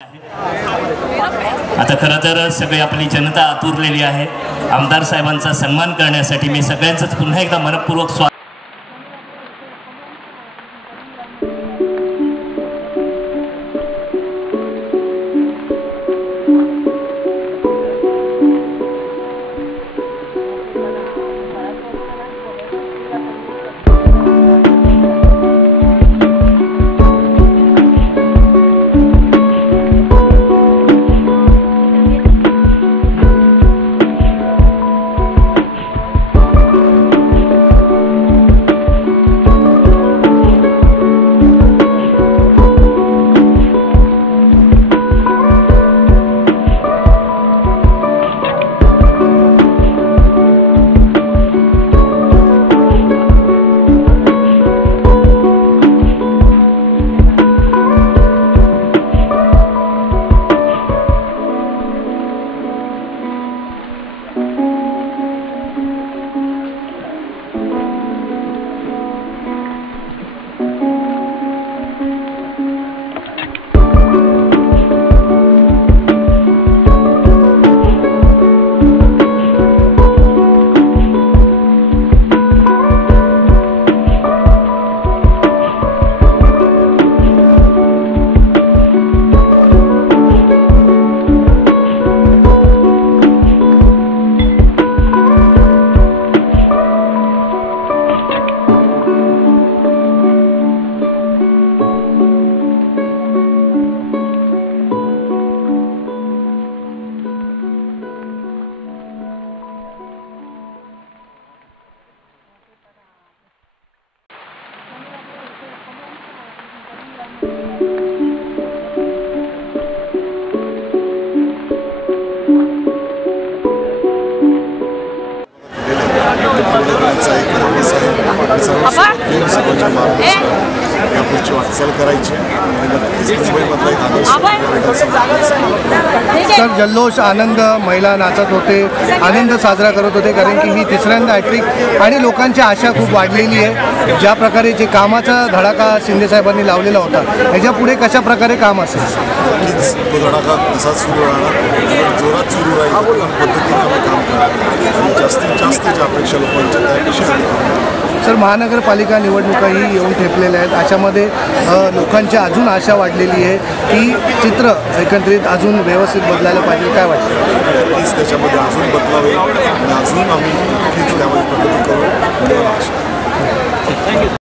आता खरं तर सगळी आपली जनता आतुरलेली आहे। आमदार साहेबांचा सन्मान करण्यासाठी मी सगळ्यांचंच पुन्हा एकदा मनपूर्वक स्वागत। सर, जल्लोष आनंद, महिला नाचत होते, आनंद साजरा करत होते, कारण की ही तिसऱ्यांदा हॅट्रिक आणि लोकांची आशा खूप वाढलेली आहे। ज्या प्रकारे जे कामाचा धडाका शिंदे साहेबांनी लावलेला होता, ह्याच्या पुढे कशा प्रकारे काम असेल? नक्कीच तो धडाका तसाच सुरू राहणार, जोरात सुरू राहील, पद्धतीने आम्ही काम करणार आणि जास्तीत जास्त ज्या अपेक्षा लोकांच्या त्यापेक्षा। सर, महानगरपालिका निवडणुकाही येऊन ठेपलेल्या आहेत, अशामध्ये लोकांची अजून आशा वाढलेली आहे की चित्र एकंदरीत अजून व्यवस्थित बदलायला पाहिजे, काय वाटतं? नक्कीच त्याच्यामध्ये अजून बदलावे आणि अजून आम्ही नक्कीच त्यामध्ये प्रगती करू.